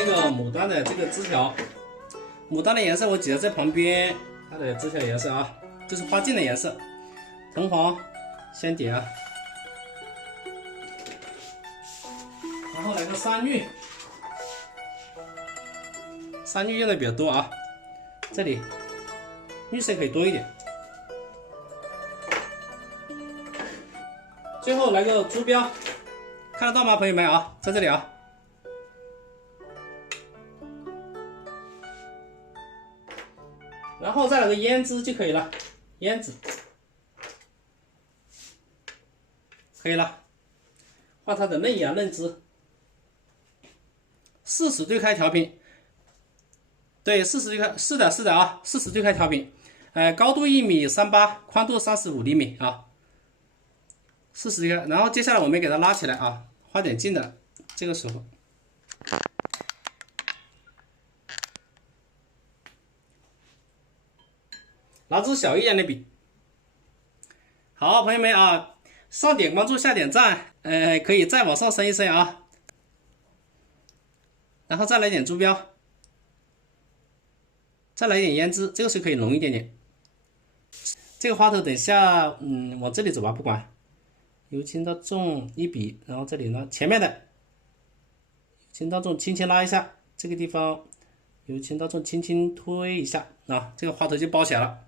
那个牡丹的这个枝条，牡丹的颜色我挤在这旁边，它的枝条颜色啊，这是花茎的颜色，藤黄、先点啊，然后来个山芋，山芋用的比较多啊，这里绿色可以多一点。最后来个珠标，看得到吗，朋友们啊，在这里啊。然后再来个胭脂就可以了，胭脂可以了，画它的嫩芽嫩枝。40对开调频，对，40对开，是的啊，40对开调频，高度1.38米，宽度35厘米啊。40对开，然后接下来我们给它拉起来啊，画点近的，这个时候。拿支小一点的笔。好，朋友们啊，上点关注，下点赞，可以再往上升一升啊。然后再来点珠标，再来一点胭脂，这个时候可以浓一点点。这个花头等下，往这里走吧，不管。由轻到重1笔，然后这里呢，前面的由轻到重轻轻拉一下，这个地方由轻到重轻轻推一下，啊，这个花头就包起来了。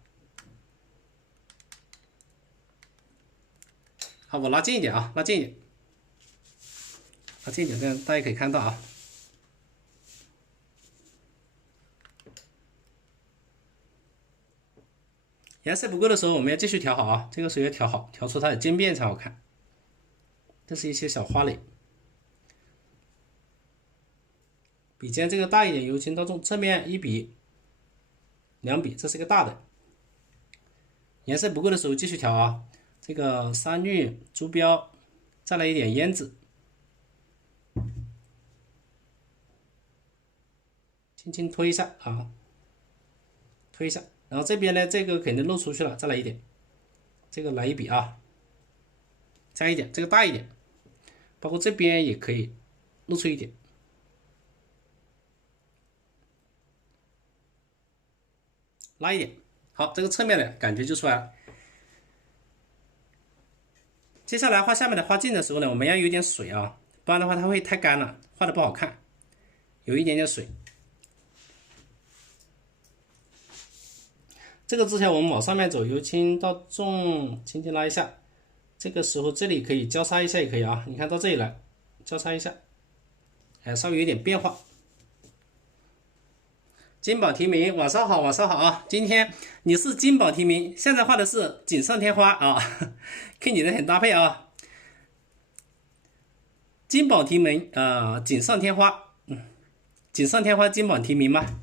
好，我拉近一点啊，拉近一点，拉近一点，这样大家可以看到啊。颜色不够的时候，我们要继续调好啊，这个时候要调好，调出它的渐变才好看。这是一些小花蕾，笔尖这个大一点，由轻到重，侧面1笔、2笔，这是个大的。颜色不够的时候继续调啊。这个山芋、珠标，再来一点胭脂，轻轻推一下啊，推一下。然后这边呢，这个肯定露出去了，再来一点，这个来1笔啊，加一点，这个大一点，包括这边也可以露出一点，拉一点。好，这个侧面的感觉就出来了。接下来画下面的花茎的时候呢，我们要有点水啊，不然的话它会太干了，画的不好看。有一点点水。这个枝条我们往上面走，由轻到重，轻轻拉一下。这个时候这里可以交叉一下也可以啊，你看到这里来，交叉一下，稍微有点变化。金榜题名，晚上好，晚上好啊！今天你是金榜题名，现在画的是锦上添花啊，跟你的很搭配啊。金榜题名锦上添花，锦上添花，金榜题名吗？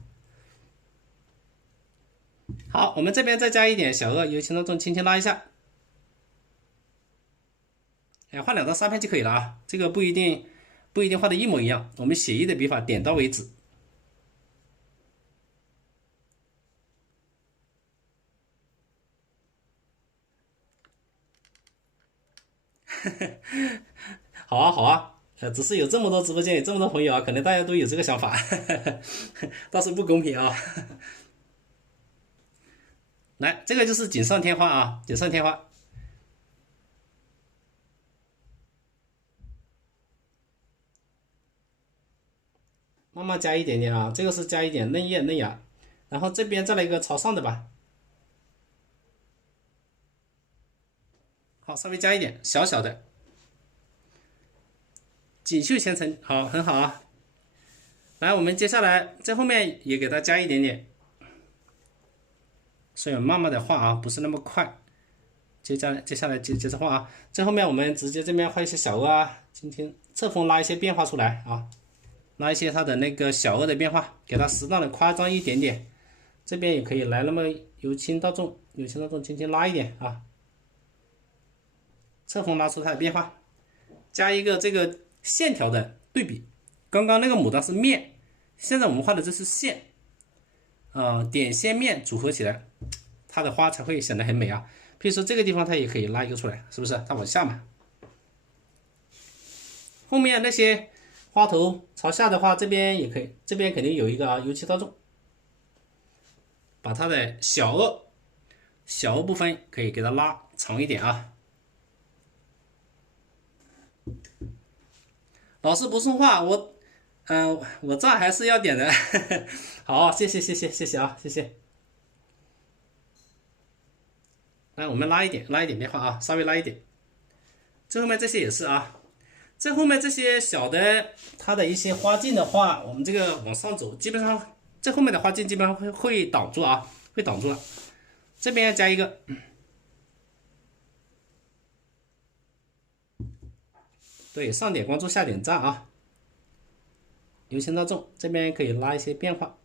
好，我们这边再加一点小颚，由轻到重，轻轻拉一下。画2到3片就可以了啊，这个不一定画的一模一样，我们写意的笔法，点到为止。好啊，好啊，只是有这么多直播间，有这么多朋友啊，可能大家都有这个想法，倒是不公平啊。来，这个就是锦上添花啊，锦上添花。慢慢加一点点啊，这个是加一点嫩叶嫩芽，然后这边再来一个朝上的吧。好，稍微加一点，小小的。锦绣前程，好，很好啊。来，我们接下来在后面也给它加一点点，所以慢慢的画啊，不是那么快。接下来接着画啊，在后面我们直接这边画一些小颚啊，轻轻侧锋拉一些变化出来啊，拉一些它的那个小颚的变化，给它适当的夸张一点点。这边也可以来那么由轻到重，由轻到重，轻轻拉一点啊，侧锋拉出它的变化，加一个这个线条的对比。刚刚那个牡丹是面，现在我们画的这是线，点线面组合起来，它的花才会显得很美啊。比如说这个地方它也可以拉一个出来，是不是？它往下嘛。后面那些花头朝下的话，这边也可以，这边肯定有一个啊，油漆到重，把它的小额部分可以给它拉长一点啊。老师不送话，我赞还是要点的。好，谢谢啊，谢谢。来，我们拉一点变化啊，稍微拉一点。这后面这些也是啊。这后面这些小的，它的一些花镜的话，我们这个往上走，基本上这后面的花镜基本上会挡住啊，会挡住了。这边要加一个，对，上点光柱下点赞啊。由轻到重，这边可以拉一些变化，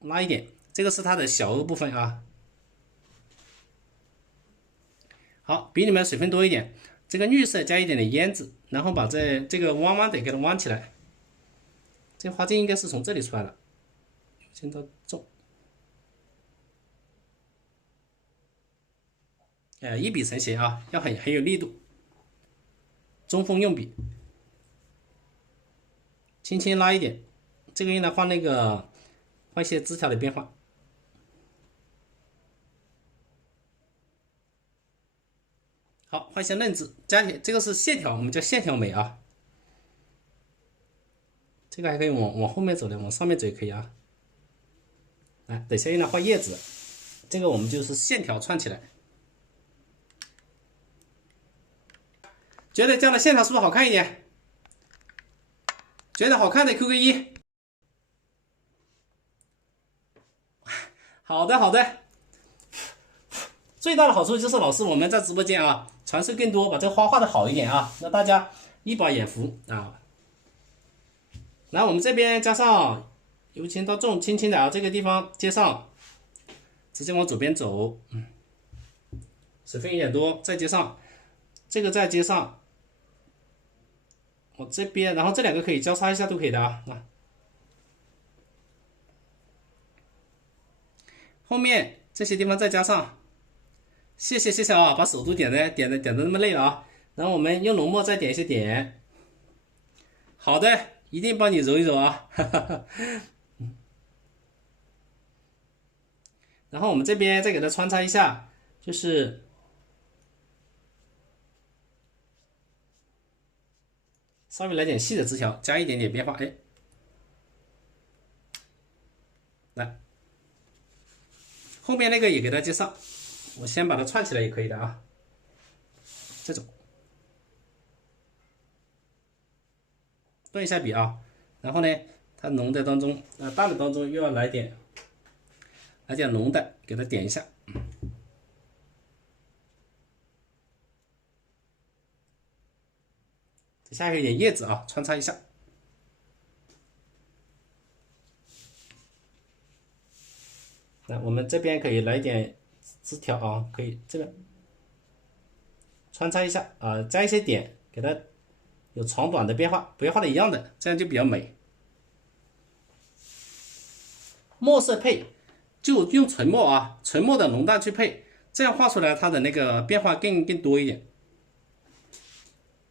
拉一点，这个是它的小额部分啊。好，比你们水分多一点，这个绿色加一点点胭脂，然后把这个弯弯的给它弯起来。这花镜应该是从这里出来的，轻到重。一笔成型啊，要很有力度，中锋用笔，轻轻拉一点，这个用来画画一些枝条的变化。好，画一些嫩枝，加点这个是线条，我们叫线条美啊。这个还可以往后面走的，往上面走也可以啊。来，等下用来画叶子，这个我们就是线条串起来。觉得这样的线条是不是好看一点？觉得好看的 QQ 1。好的。最大的好处就是老师我们在直播间啊，传授更多，把这个花画的好一点啊，让大家一饱眼福啊。来，我们这边加上由轻到重，轻轻的啊，这个地方接上，直接往左边走，水分有点多，再接上，这个再接上。我这边，然后这两个可以交叉一下都可以的啊。后面这些地方再加上，谢谢啊，把手都点的那么累了啊。然后我们用浓墨再点一些点。好的，一定帮你揉一揉啊。然后我们这边再给它穿插一下，就是稍微来点细的枝条，加一点点变化，哎，来，后面那个也给它接上，我先把它串起来也可以的啊，这种，顿一下笔啊，然后呢，它浓的当中，淡的当中又要来点浓的，给它点一下。底下还有一点叶子啊，穿插一下。那我们这边可以来点枝条啊，可以这个穿插一下啊，加一些点，给它有长短的变化，不要画的一样的，这样就比较美。墨色配就用纯墨啊，纯墨的浓淡去配，这样画出来它的那个变化更多一点。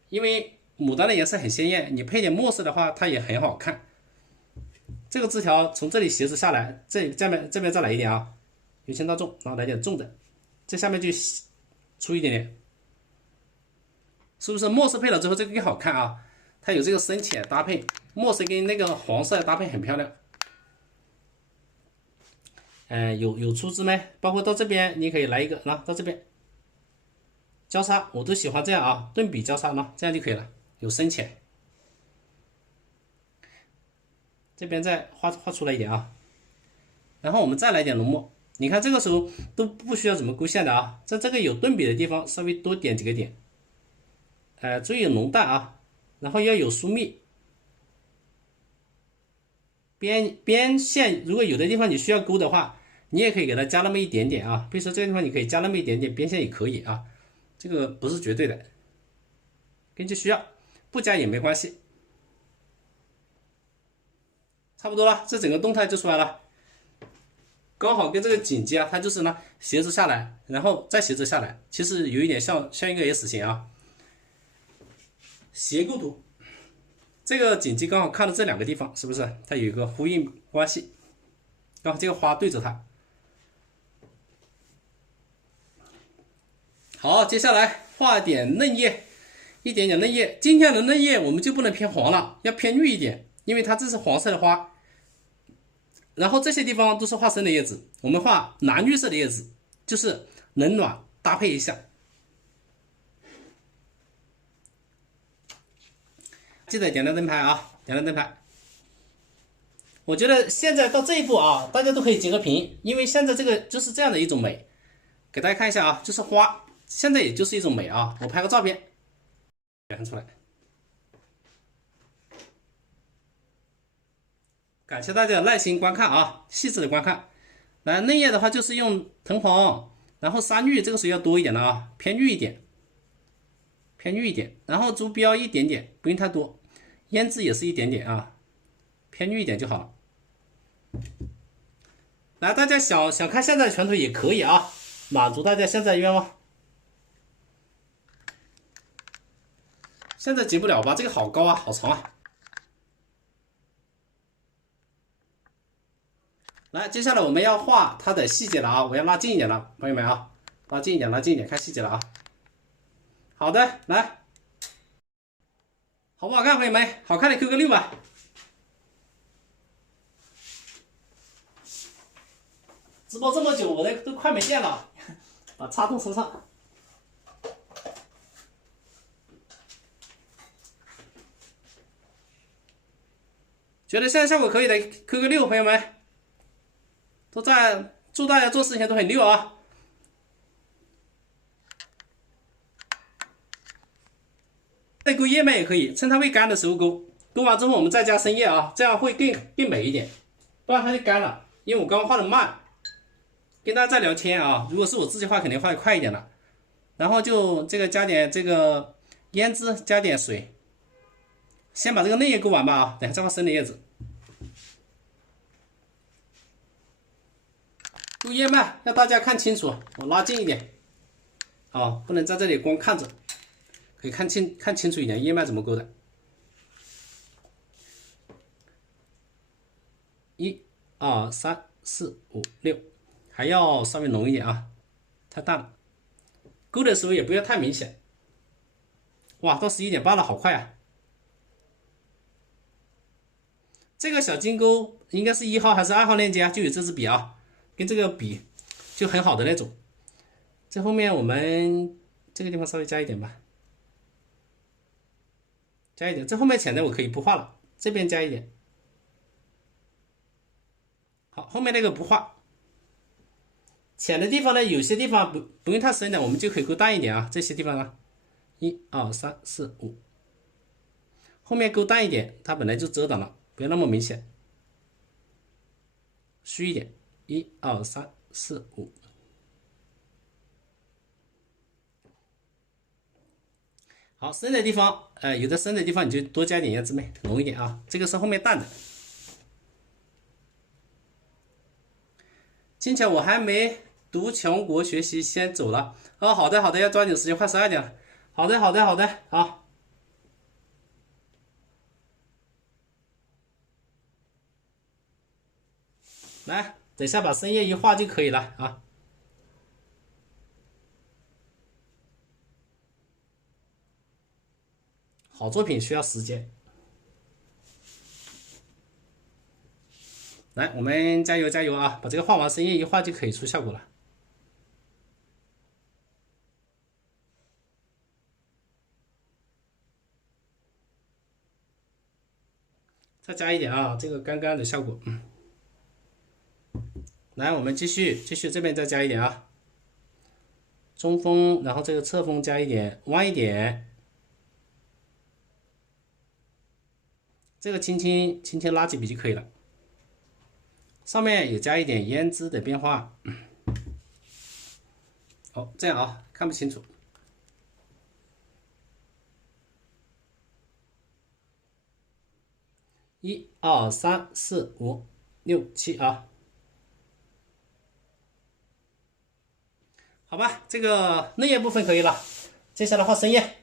因为牡丹的颜色很鲜艳，你配点墨色的话，它也很好看。这个枝条从这里斜着下来，这边再来一点啊，由轻到重，然后来点重的，这下面就粗一点点，是不是墨色配了之后这个更好看啊？它有这个深浅搭配，墨色跟那个黄色搭配很漂亮。有粗枝没？包括到这边你可以来一个，到这边交叉，我都喜欢这样啊，顿笔交叉这样就可以了，有深浅。这边再画出来一点啊，然后我们再来点浓墨，你看这个时候都不需要怎么勾线的啊，在这个有顿笔的地方稍微多点几个点，注意有浓淡啊，然后要有疏密，边线如果有的地方你需要勾的话，你也可以给它加那么一点点啊，比如说这个地方你可以加那么一点点，边线也可以啊，这个不是绝对的，根据需要，不加也没关系。差不多了，这整个动态就出来了，刚好跟这个紧接啊，它就是斜着下来，然后再斜着下来，其实有一点像一个 S 型啊。斜构图。这个景记刚好看到这两个地方，是不是？它有一个呼应关系，刚好这个花对着它。好，接下来画点嫩叶，一点点嫩叶。今天的嫩叶我们就不能偏黄了，要偏绿一点，因为它这是黄色的花。然后这些地方都是画生的叶子，我们画蓝绿色的叶子，就是冷暖搭配一下。记得点亮灯牌啊，点亮灯牌。我觉得现在到这一步啊，大家都可以截个屏，因为现在这个就是这样的一种美。给大家看一下啊，就是花，现在也就是一种美啊。我拍个照片，表现出来。感谢大家的耐心观看啊，细致的观看。来，嫩叶的话就是用藤黄，然后山绿，这个时候要多一点了啊，偏绿一点，偏绿一点。然后竹标一点点，不用太多。胭脂也是一点点啊，偏绿一点就好了。来，大家想看现在的全图也可以啊，满足大家现在的愿望。现在截不了吧？这个好高啊，好长啊。来，接下来我们要画它的细节了啊，我要拉近一点了，朋友们啊，拉近一点，拉近一点，看细节了啊。好的，来，好不好看，朋友们？好看的扣个6吧。直播这么久，我都快没电了，把插头收上。觉得现在效果可以的，扣个6，朋友们。祝大家做事情都很溜啊！再勾叶脉也可以，趁它未干的时候勾，勾完之后我们再加深叶啊，这样会更美一点，不然它就干了。因为我刚刚画的慢，跟大家在聊天啊。如果是我自己画，肯定画的快一点了。然后就这个加点这个胭脂，加点水，先把这个嫩叶勾完吧啊，等下再画深的叶子。勾叶脉让大家看清楚，我拉近一点，啊，不能在这里光看着，可以看清楚一点叶脉怎么勾的。1、2、3、4、5、6，还要稍微浓一点啊，太淡了。勾的时候也不要太明显。哇，到11:30了，好快啊！这个小金钩应该是1号还是2号链接啊？就有这支笔啊，跟这个笔就很好的那种。这后面我们这个地方稍微加一点吧，加一点。这后面浅的我可以不画了，这边加一点。好，后面那个不画。浅的地方呢，有些地方不用太深的，我们就可以勾淡一点啊。这些地方啊，1、2、3、4、5，后面勾淡一点，它本来就遮挡了，不要那么明显，虚一点。1、2、3、4、5。好，深的地方，有的深的地方你就多加点胭脂妹，浓一点啊。这个是后面淡的。今天我还没读强国学习，先走了。哦，好的好的，要抓紧时间，快12点了。好的好的好的，好。来，等下把深叶一画就可以了啊。好作品需要时间。来，我们加油加油啊！把这个画完，深叶一画就可以出效果了。再加一点啊，这个刚刚的效果。来，我们继续这边再加一点啊。中锋，然后这个侧锋加一点，弯一点。这个轻轻拉几笔就可以了。上面也加一点胭脂的变化。好，这样啊，看不清楚。1、2、3、4、5、6、7啊。好吧，这个嫩叶部分可以了，接下来画深叶。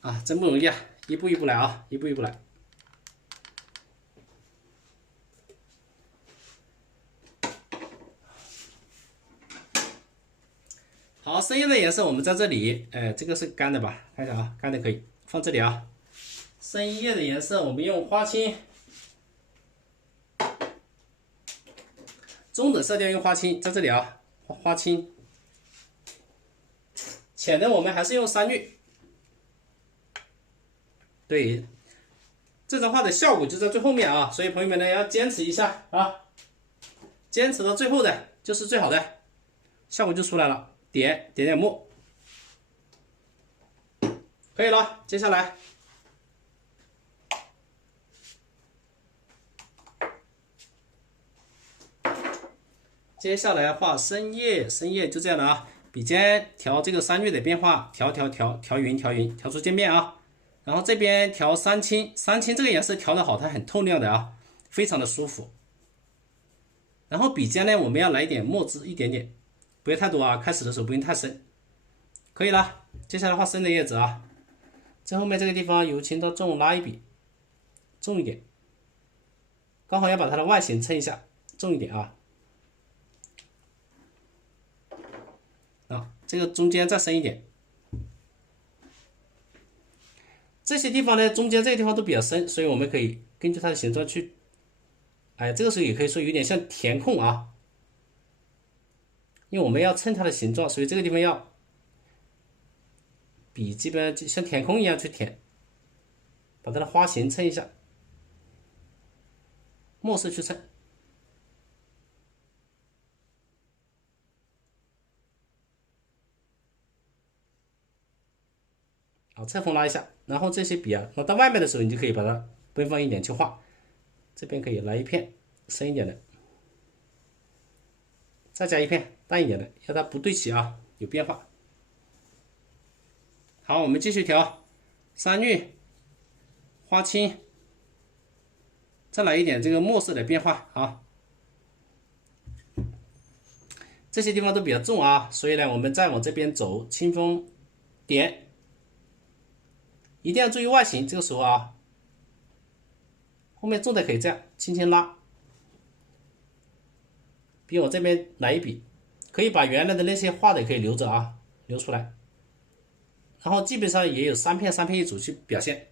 啊，真不容易啊，一步一步来啊，一步一步来。好，深叶的颜色我们在这里，这个是干的吧？看一下啊，干的可以放这里啊。深叶的颜色我们用花青，中等色调用花青，在这里啊，花青。浅的我们还是用山芋。对，这张画的效果就在最后面啊，所以朋友们呢要坚持一下啊，坚持到最后的就是最好的，效果就出来了。点墨，可以了。接下来，画深叶，深叶就这样的啊。笔尖调这个山芋的变化，调匀，调出渐变啊。然后这边调三青，三青这个颜色调的好，它很透亮的啊，非常的舒服。然后笔尖呢，我们要来一点墨汁，一点点，不要太多啊，开始的时候不用太深。可以了，接下来画深的叶子啊，在后面这个地方由轻到重拉一笔，重一点，刚好要把它的外形衬一下，重一点啊。啊，这个中间再深一点。这些地方呢，中间这个地方都比较深，所以我们可以根据它的形状去，这个时候也可以说有点像填空啊，因为我们要衬它的形状，所以这个地方要笔基本上像填空一样去填，把它的花形衬一下，墨色去衬。好，侧锋拉一下，然后这些笔啊，拿到外面的时候，你就可以把它奔放一点去画。这边可以来一片深一点的，再加一片淡一点的，要它不对齐啊，有变化。好，我们继续调山芋、花青，再来一点这个墨色的变化啊。这些地方都比较重啊，所以呢，我们再往这边走，清风点，一定要注意外形。这个时候啊，后面重的可以这样轻轻拉，比我这边来一笔，可以把原来的那些画的可以留着啊，留出来。然后基本上也有三片一组去表现，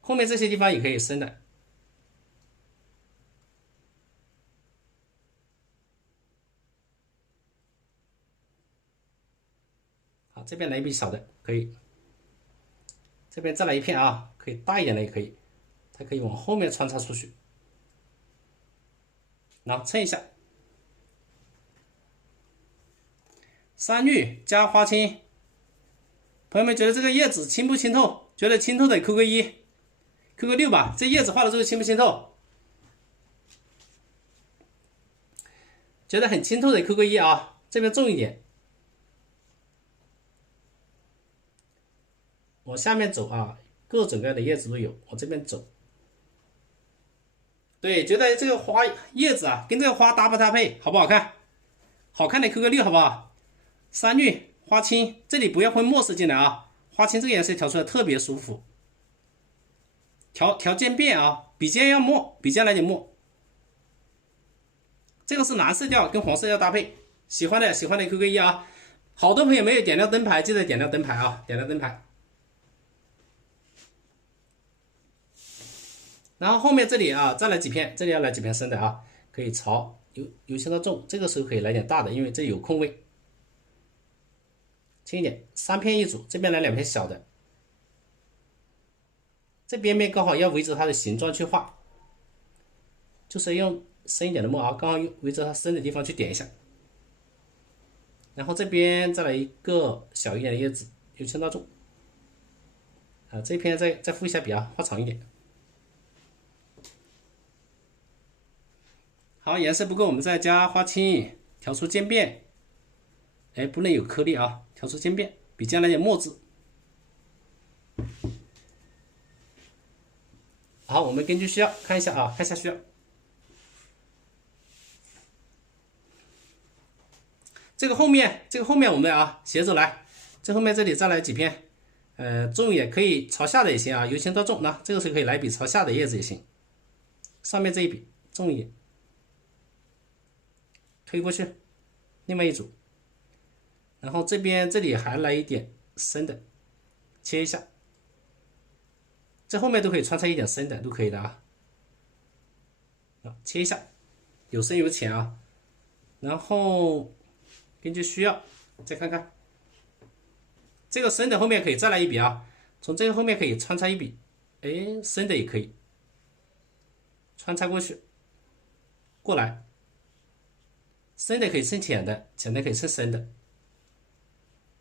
后面这些地方也可以深的。好，这边来一笔小的可以，这边再来一片啊，可以大一点的也可以，它可以往后面穿插出去，然后衬一下。山芋加花青，朋友们觉得这个叶子清不清透？觉得清透的扣个1，扣个6吧。这叶子画的时候清不清透？觉得很清透的扣个1啊。这边重一点，往下面走啊，各种各样的叶子都有，往这边走。对，觉得这个花叶子啊，跟这个花搭不搭配，好不好看？好看的扣个6，好不好？山芋、花青，这里不要混墨色进来啊，花青这个颜色调出来特别舒服。调渐变啊，笔尖要墨，笔尖来点墨。这个是蓝色调跟黄色调搭配，喜欢的扣个1啊。好多朋友没有点亮灯牌，记得点亮灯牌啊，点亮灯牌。然后后面这里啊，再来几片，这里要来几片深的啊，可以朝由轻到重，这个时候可以来点大的，因为这有空位。轻一点，3片一组，这边来2片小的，这边边刚好要围着它的形状去画，就是用深一点的墨啊，刚好围着它深的地方去点一下。然后这边再来一个小一点的叶子，由轻到重。啊，这片再复一下笔啊，画长一点。好，颜色不够，我们再加花青，调出渐变。不能有颗粒啊，调出渐变，笔尖来点墨汁。好，我们根据需要看一下啊，看一下需要。这个后面我们啊，斜着来，最后面这里再来几片，重也可以朝下的也行啊，由轻到重，那这个时候可以来一笔朝下的叶子也行。上面这一笔重一点，推过去，另外一组，然后这边这里还来一点深的，切一下，这后面都可以穿插一点深的，都可以的啊。切一下，有深有浅啊，然后根据需要再看看，这个深的后面可以再来一笔啊，从这个后面可以穿插一笔，哎，深的也可以穿插过去，过来，深的可以衬浅的，浅的可以衬深的，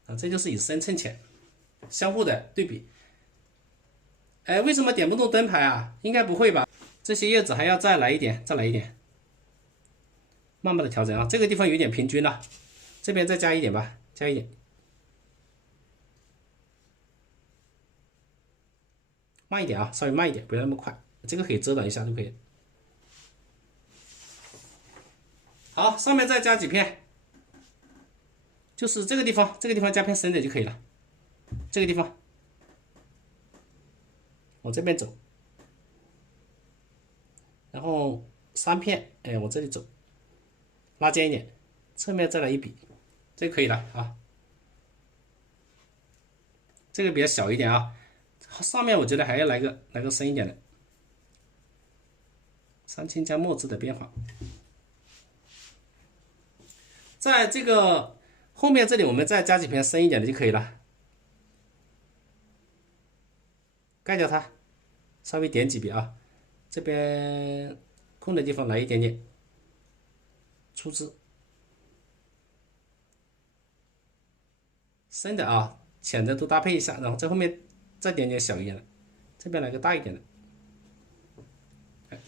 啊，这就是以深衬浅，相互的对比。哎，为什么点不动灯牌啊？应该不会吧？这些叶子还要再来一点，再来一点，慢慢的调整啊。这个地方有点平均了，这边再加一点吧，加一点，慢一点啊，稍微慢一点，不要那么快。这个可以遮挡一下就可以。好，上面再加几片，就是这个地方，这个地方加片深的就可以了。这个地方，往这边走，然后3片，哎，往这里走，拉尖一点，侧面再来一笔，这个可以了啊。这个比较小一点啊，上面我觉得还要来个深一点的，三青加墨汁的变化。在这个后面这里，我们再加几片深一点的就可以了，盖掉它，稍微点几笔啊，这边空的地方来一点点粗枝，深的啊，浅的都搭配一下，然后在后面再点点小一点的，这边来个大一点的，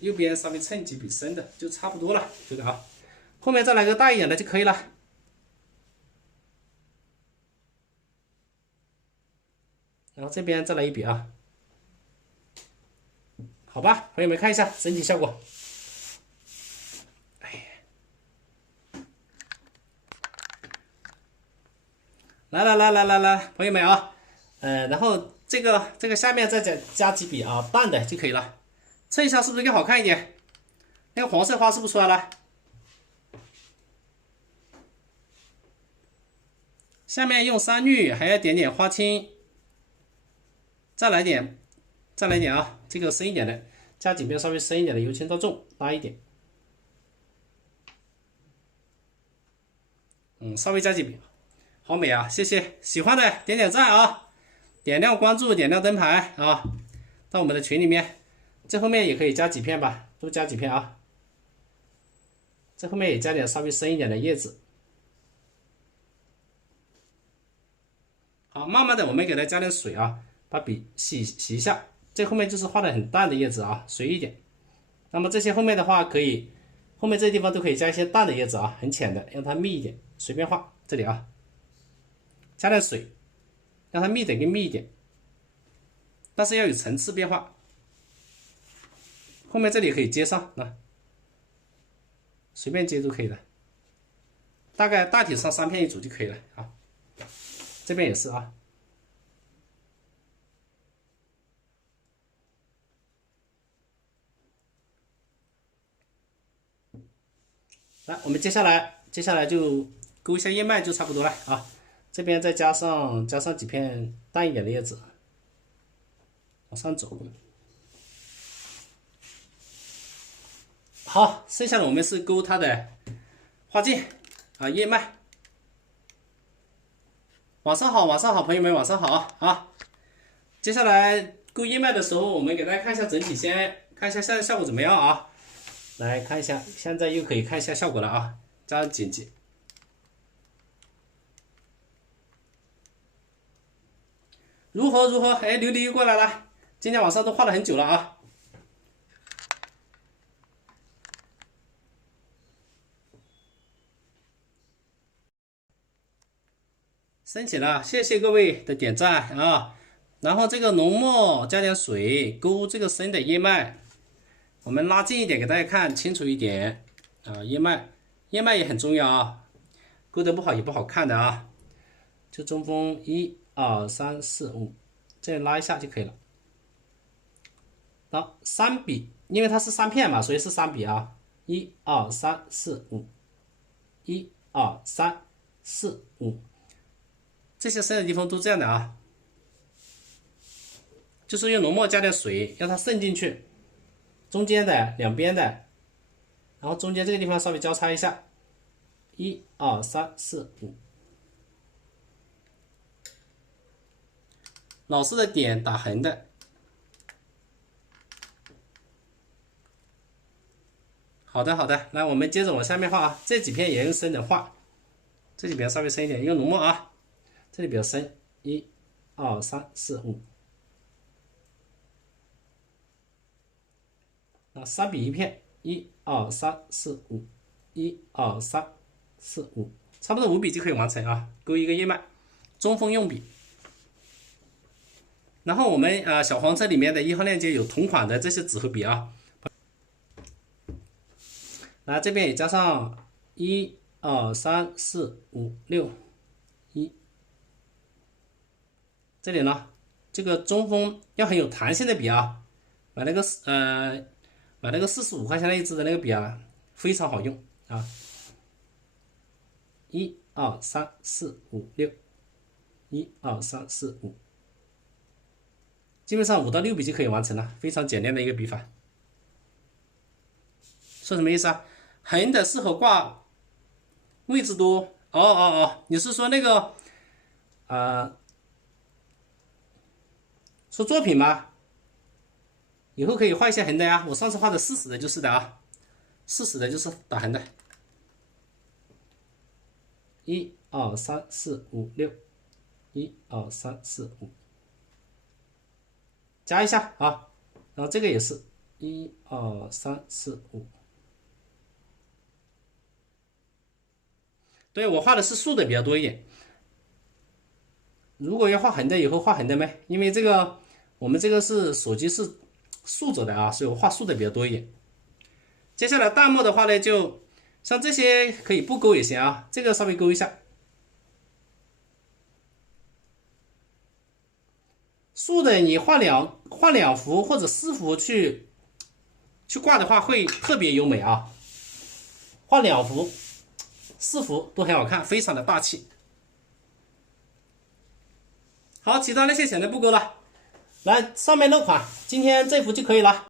右边稍微衬几笔深的就差不多了，这个啊，后面再来个大一点的就可以了。然后这边再来一笔啊，好吧，朋友们看一下整体效果。来，朋友们啊，然后这个下面再加几笔啊，淡的就可以了，衬一下是不是更好看一点？那个黄色花是不是出来了？下面用3绿，还要点点花青，再来点啊，这个深一点的，加几片稍微深一点的，由轻到重，拉一点，稍微加几笔，好美啊，谢谢，喜欢的点点赞啊，点亮关注，点亮灯牌啊，到我们的群里面，这后面也可以加几片吧，多加几片啊，这后面也加点稍微深一点的叶子。好，慢慢的我们给它加点水啊，把笔洗一下。这后面就是画的很淡的叶子啊，随意点。那么这些后面的话可以，后面这些地方都可以加一些淡的叶子啊，很浅的，让它密一点，随便画。这里啊，加点水，让它密点更密一点，但是要有层次变化。后面这里可以接上啊，随便接都可以的，大体上3片一组就可以了啊。这边也是啊。来，我们接下来就勾一下叶脉就差不多了啊。这边再加上几片淡一点的叶子，往上走。好，剩下的我们是勾它的花茎啊，叶脉。晚上好，朋友们，晚上好啊！接下来勾叶脉的时候，我们给大家看一下整体，先看一下现在效果怎么样啊？来看一下，现在又可以看一下效果了啊！加上剪辑，如何？哎，琉璃又过来了，今天晚上都画了很久了啊！升起了，谢谢各位的点赞啊！然后这个浓墨加点水，勾这个深的叶脉，我们拉近一点给大家看清楚一点啊！叶脉也很重要啊，勾得不好也不好看的啊。就中锋1、2、3、4、5，这里拉一下就可以了。好，3笔，因为它是3片嘛，所以是3笔啊。1、2、3、4、5，1、2、3、4、5，这些深的地方都这样的啊，就是用浓墨加点水，让它渗进去，中间的、两边的，然后中间这个地方稍微交叉一下，1、2、3、4、5。老式的点打横的。好的，好的，来我们接着往下面画啊，这几片也用深的画，这几片稍微深一点，用浓墨啊，这里比较深，1、2、3、4、5，那3笔一片，1、2、3、4、5，1、2、3、4、5，差不多5笔就可以完成啊，勾一个叶脉，中锋用笔。然后我们小黄车里面的1号链接有同款的这些纸和笔啊，来这边也加上1、2、3、4、5、6，这里呢，这个中锋要很有弹性的笔啊，买那个45块钱的一支的那个笔啊，非常好用啊。1、2、3、4、5、6，1、2、3、4、5，基本上5到6笔就可以完成了，非常简练的一个笔法。说什么意思啊？横的适合挂位置多。你是说那个说作品吗？以后可以画一些横的呀。我上次画的40的就是的啊，40的就是打横的。1、2、3、4、5、6，1、2、3、4、5，加一下啊。然后这个也是1、2、3、4、5。对，我画的是竖的比较多一点。如果要画横的，以后画横的呗，因为这个我们这个是手机是竖着的啊，所以我画竖的比较多一点。接下来大墨的话呢，就像这些可以不勾也行啊，这个稍微勾一下。竖的你画两幅或者4幅去挂的话，会特别优美啊。画2幅、4幅都很好看，非常的霸气。好，其他那些显得不勾了。来，上面那款，今天这幅就可以了。